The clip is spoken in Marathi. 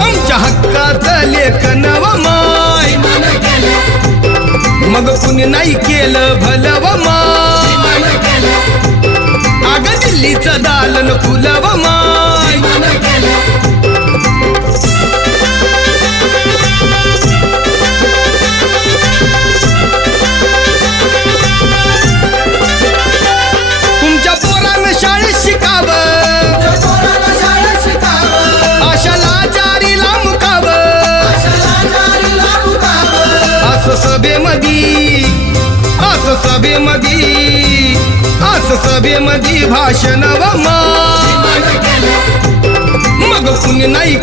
आमच्या हक्काचं लेखन व माय मग कुणी नाही केलं भलं व माय अग दिल्लीचं दालन फुलं व माय तुमच्या पोरानं शाळेत शिकावं आशाला जारीला मुकावं असं सभेमधी भाषण व माय मग कुणी नाही